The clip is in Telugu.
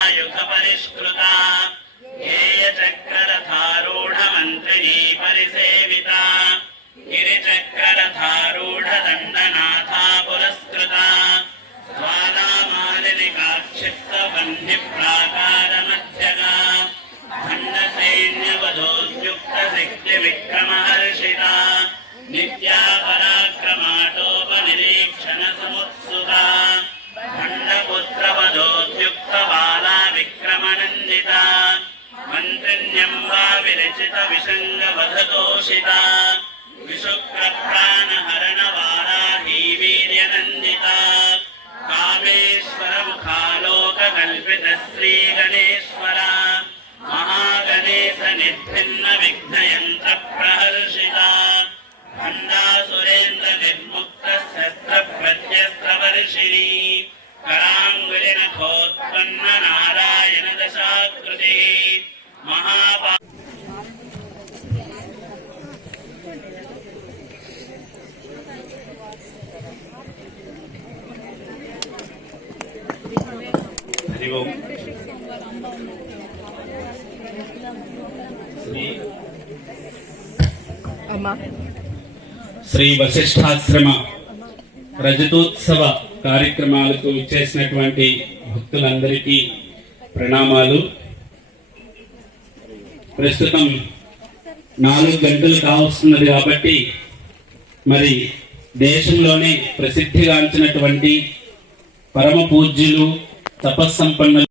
परिष्कृता हेयचक्ररथारूढमन्त्रिणी परिसेविता गिरिचक्ररथारूढदण्डनाथा पुरस्कृता ज्वालामालिनिकाक्षिप्तवह्निप्राकारमध्यगा खण्डसैन्यवधोद्युक्तशक्तिविक्रमहर्षिता नित्या पराक्रमाटोपनिरीक्षणसमुत्सुका खण्डपुत्रवधोद्युक्तबाला विक्रमनन्दिता मन्त्रिण्यम्बा विरचितविषङ्गवधतोषिता विशुक्रप्राणहरणवाराही वीर्यनन्दिता कामेश्वरमुखालोककल्पितश्रीगणेश्वरा महागणेशनिर्भिन्नविघ्नयन्त्रप्रहर्षिता खण्डासुरेन्द्रनिर्मुक्तशस्त्रप्रत्यस्त्रवर्षिणी कराङ्गुलिनखोत्पन्ननारायणदशाकृतिः महापा శ్రీ వశిష్ఠాశ్రమ రజతోత్సవ కార్యక్రమాలకు ఇచ్చేసినటువంటి భక్తులందరికీ ప్రణామాలు. ప్రస్తుతం 4 గంటలు కావస్తున్నది కాబట్టి మరి దేశంలోనే ప్రసిద్ధిగాంచినటువంటి పరమ పూజ్యులు తపస్సంపన్నులు